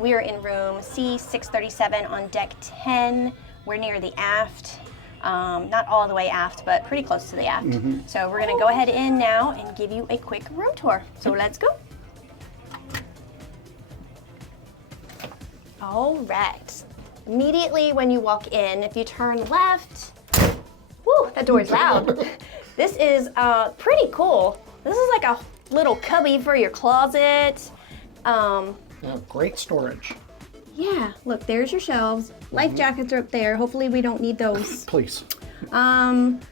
We are in room C637 on deck 10. We're near the aft. Not all the way aft, but pretty close to the aft. So we're gonna go ahead in now and give you a quick room tour. So let's go. All right. Immediately when you walk in, if you turn left, whoo, that door is loud. This is pretty cool. This is like a little cubby for your closet. Yeah, great storage. Yeah, look, there's your shelves. Life jackets are up there. Hopefully we don't need those. Please. Lots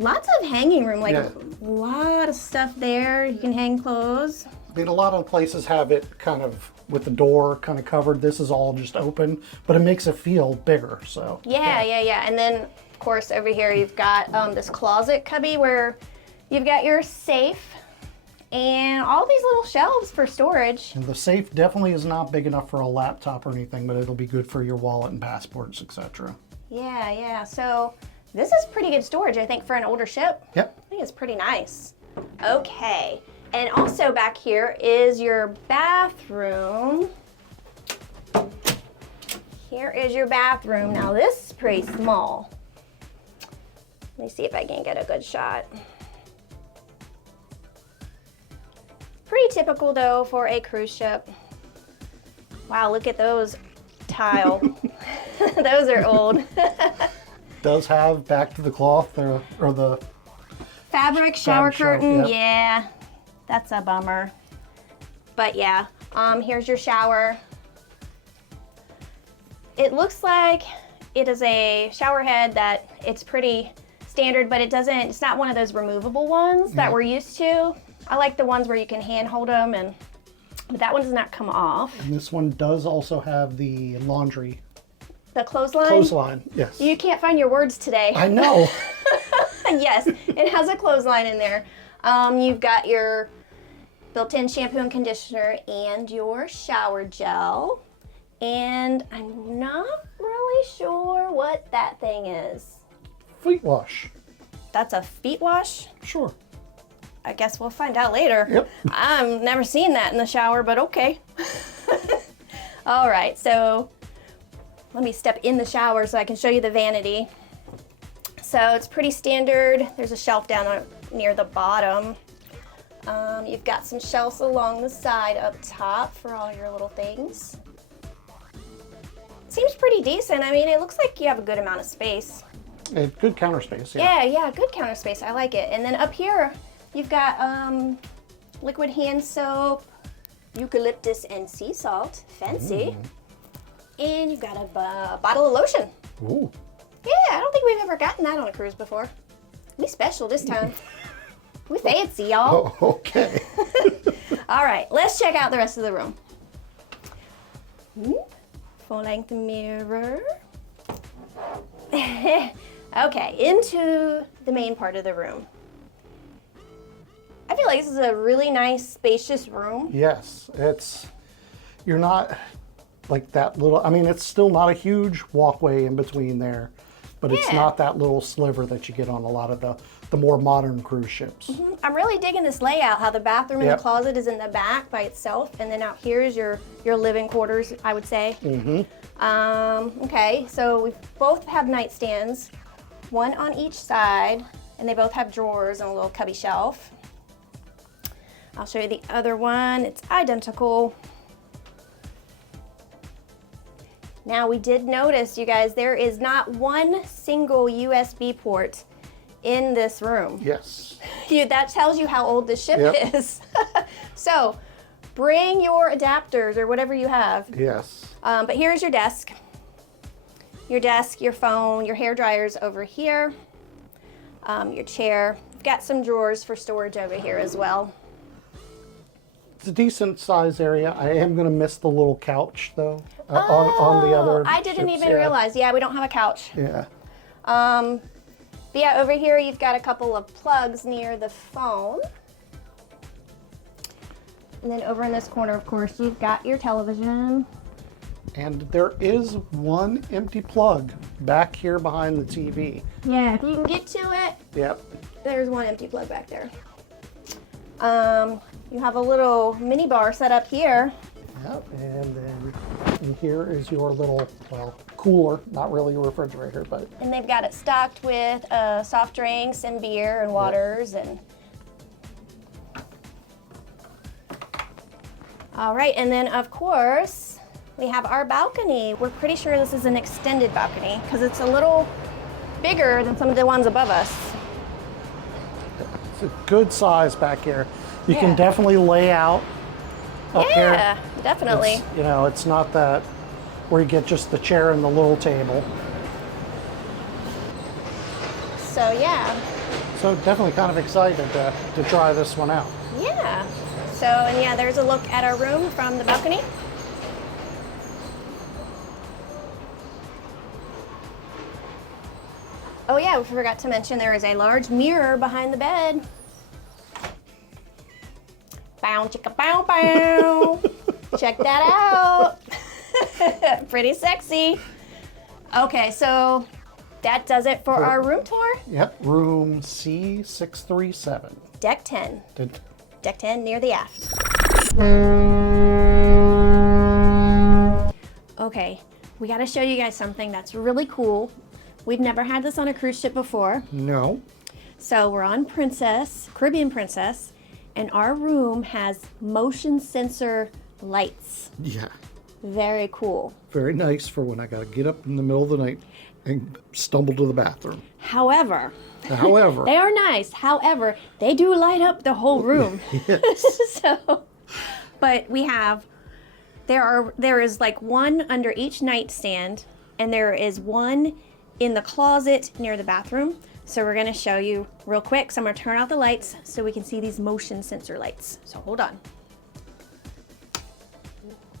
of hanging room, like a lot of stuff there. You can hang clothes. I mean, a lot of places have it kind of with the door kind of covered. This is all just open, but it makes it feel bigger, so. Yeah. And then, of course, over here you've got this closet cubby where you've got your safe and all these little shelves for storage. And the safe definitely is not big enough for a laptop or anything, but it'll be good for your wallet and passports, etc. Yeah. So this is pretty good storage, I think, for an older ship. Yep. I think it's pretty nice. Okay. And also back here is your bathroom. Here is your bathroom. Now this is pretty small. Let me see if I can get a good shot. Pretty typical though for a cruise ship. Wow, look at those tile. Those are old. Does have back to the cloth or the fabric shower curtain. Yep. Yeah, that's a bummer. But yeah, here's your shower. It looks like it is a shower head that it's pretty standard, but it's not one of those removable ones that we're used to. I like the ones where you can hand hold them, but that one does not come off. And this one does also have the laundry. The clothesline? Clothesline, yes. You can't find your words today. I know. Yes, it has a clothesline in there. You've got your built-in shampoo and conditioner and your shower gel. And I'm not really sure what that thing is. Feet wash. That's a feet wash? Sure. I guess we'll find out later. Yep. I've never seen that in the shower, but okay. All right, so let me step in the shower so I can show you the vanity. So it's pretty standard. There's a shelf down near the bottom. You've got some shelves along the side up top for all your little things. Seems pretty decent. I mean, it looks like you have a good amount of space. Good counter space, yeah. Yeah, good counter space. I like it. And then up here, you've got liquid hand soap, eucalyptus and sea salt. Fancy. And you've got a bottle of lotion. Ooh. Yeah, I don't think we've ever gotten that on a cruise before. We special this time. We fancy, y'all. Oh, okay. All right, let's check out the rest of the room. Full-length mirror. Okay, into the main part of the room. I feel like this is a really nice, spacious room. Yes, you're not like that little, I mean, it's still not a huge walkway in between there, but it's not that little sliver that you get on a lot of the more modern cruise ships. I'm really digging this layout, how the bathroom and the closet is in the back by itself, and then out here is your living quarters, I would say. Okay, so we both have nightstands, one on each side, and they both have drawers and a little cubby shelf. I'll show you the other one. It's identical. Now we did notice, you guys, there is not one single USB port in this room. Yes. That tells you how old this ship is. So bring your adapters or whatever you have. Yes. But here's your desk. Your phone, your hair dryer's over here. Your chair. You've got some drawers for storage over here as well. It's a decent size area. I am going to miss the little couch though on the other I didn't ships, even realize. Yeah, we don't have a couch. Yeah. But yeah, over here you've got a couple of plugs near the phone. And then over in this corner, of course, you've got your television. And there is one empty plug back here behind the TV. Yeah, if you can get to it. Yep. There's one empty plug back there. You have a little mini bar set up here. Yep, and then And here is your little, well, cooler, not really a refrigerator, but. And they've got it stocked with soft drinks and beer and waters and. All right, and then of course, we have our balcony. We're pretty sure this is an extended balcony because it's a little bigger than some of the ones above us. It's a good size back here. You Yeah. can definitely lay out up here. Yeah, definitely. It's, you know, it's not that where you get just the chair and the little table. So yeah. So definitely kind of excited to try this one out. Yeah. So, and yeah, there's a look at our room from the balcony. Oh yeah, we forgot to mention there is a large mirror behind the bed. Bow, chicka, bow, bow. Check that out. Pretty sexy. Okay, so that does it for our room tour. Yep, room C637. Deck 10. Deck 10 near the aft. Okay, we gotta show you guys something that's really cool. We've never had this on a cruise ship before. No. So we're on Caribbean Princess, and our room has motion sensor lights. Yeah. Very cool. Very nice for when I gotta get up in the middle of the night and stumble to the bathroom. However, However. they are nice. However, they do light up the whole room. Yes. So, but there is like one under each nightstand, and there is one in the closet near the bathroom. So we're gonna show you real quick. So I'm gonna turn out the lights so we can see these motion sensor lights. So hold on.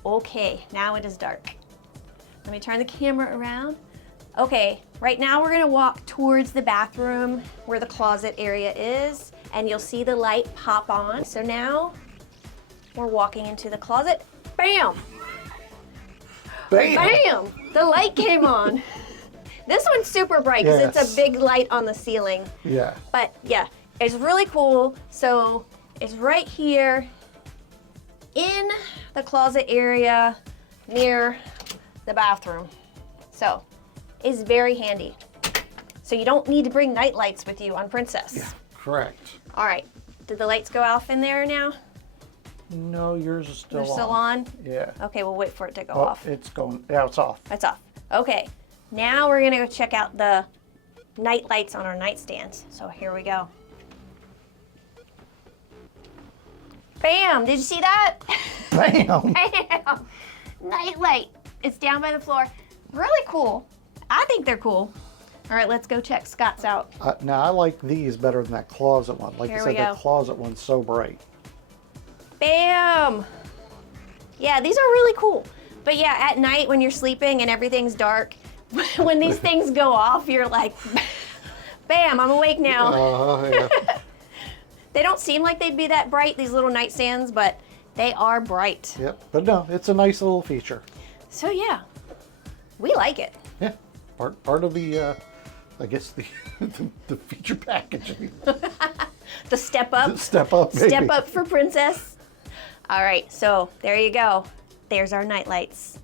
Okay, now it is dark. Let me turn the camera around. Okay, right now we're gonna walk towards the bathroom where the closet area is, and you'll see the light pop on. So now we're walking into the closet. Bam! Bam! Bam! The light came on. This one's super bright because it's Yes. a big light on the ceiling. Yeah. But yeah, it's really cool. So it's right here in the closet area near the bathroom. So it's very handy. So you don't need to bring night lights with you on Princess. Yeah, correct. All right, did the lights go off in there now? No, yours is still They're on. still on? Yeah. Okay, we'll wait for it to go Oh, off. it's going, yeah, it's off. It's off. Okay, now we're gonna go check out the night lights on our nightstands. So here we go. Bam! Did you see that? Bam! Bam! Night light. It's down by the floor. Really cool. I think they're cool. All right, let's go check Scott's out. Now, I like these better than that closet one. Like Here you we said, go. that closet one's so bright. Bam! Yeah, these are really cool. But yeah, at night when you're sleeping and everything's dark, when these things go off, you're like, bam, I'm awake now. Yeah. They don't seem like they'd be that bright, these little nightstands, but they are bright. Yep. But no, it's a nice little feature. So yeah, we like it. Yeah. Part of the, I guess the feature package. The step up. Step up, maybe. Step up for Princess. All right, so there you go. There's our night lights.